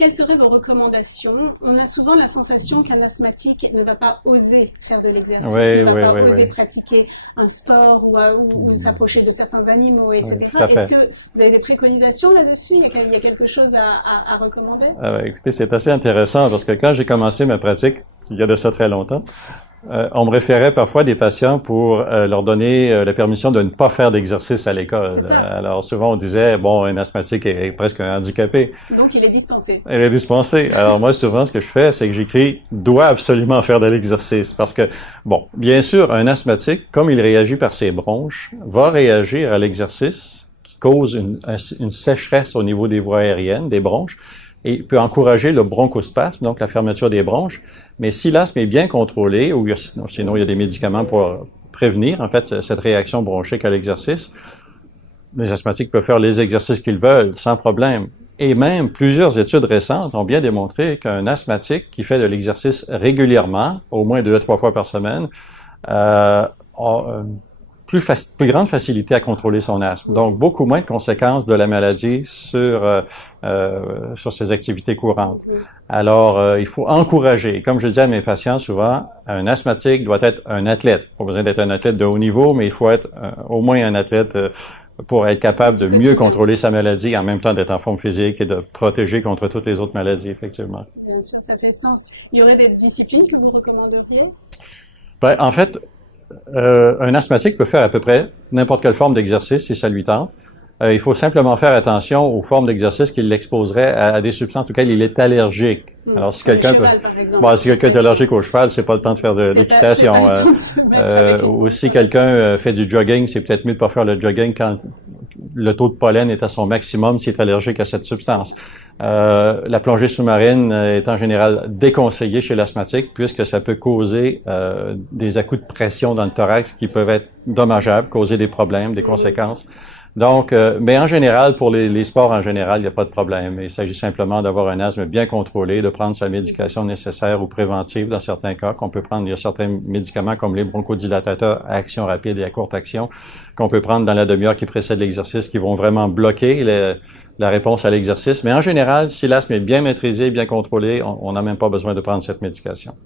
quelles seraient vos recommandations? On a souvent la sensation qu'un asthmatique ne va pas oser faire de l'exercice, ne va pas oser pratiquer un sport ou s'approcher de certains animaux, etc. Est-ce que vous avez des préconisations là-dessus? Il y a quelque chose à recommander? Écoutez, c'est assez intéressant parce que quand j'ai commencé ma pratique, il y a de ça très longtemps, on me référait parfois des patients pour leur donner la permission de ne pas faire d'exercice à l'école. Alors souvent on disait, bon, un asthmatique est presque un handicapé. Donc il est dispensé. Il est dispensé. Alors moi souvent ce que je fais, c'est que j'écris « doit absolument faire de l'exercice » parce que, bon, bien sûr, un asthmatique, comme il réagit par ses bronches, va réagir à l'exercice qui cause une sécheresse au niveau des voies aériennes, des bronches, et peut encourager le bronchospasme, donc la fermeture des bronches. Mais si l'asthme est bien contrôlé, ou sinon il y a des médicaments pour prévenir en fait cette réaction bronchique à l'exercice, les asthmatiques peuvent faire les exercices qu'ils veulent sans problème. Et même plusieurs études récentes ont bien démontré qu'un asthmatique qui fait de l'exercice régulièrement, au moins 2 à 3 fois par semaine, a plus grande facilité à contrôler son asthme. Donc, beaucoup moins de conséquences de la maladie sur ses activités courantes. Alors, il faut encourager. Comme je dis à mes patients souvent, un asthmatique doit être un athlète. Pas besoin d'être un athlète de haut niveau, mais il faut être au moins un athlète pour être capable de mieux contrôler sa maladie, en même temps d'être en forme physique et de protéger contre toutes les autres maladies, effectivement. Bien sûr, ça fait sens. Il y aurait des disciplines que vous recommanderiez? En fait, un asthmatique peut faire à peu près n'importe quelle forme d'exercice si ça lui tente. Il faut simplement faire attention aux formes d'exercice qui l'exposeraient à des substances auxquelles il est allergique. Alors, si quelqu'un si quelqu'un est allergique au cheval, c'est pas le temps de faire d'équitation. Ou si quelqu'un fait du jogging, c'est peut-être mieux de pas faire le jogging quand le taux de pollen est à son maximum s'il est allergique à cette substance. La plongée sous-marine est en général déconseillée chez l'asthmatique puisque ça peut causer des à-coups de pression dans le thorax qui peuvent être dommageables, causer des problèmes, des conséquences. Donc, mais en général, pour les sports en général, il n'y a pas de problème. Il s'agit simplement d'avoir un asthme bien contrôlé, de prendre sa médication nécessaire ou préventive dans certains cas qu'on peut prendre. Il y a certains médicaments comme les bronchodilatateurs à action rapide et à courte action qu'on peut prendre dans la demi-heure qui précède l'exercice qui vont vraiment bloquer la réponse à l'exercice. Mais en général, si l'asthme est bien maîtrisé, bien contrôlé, on n'a même pas besoin de prendre cette médication.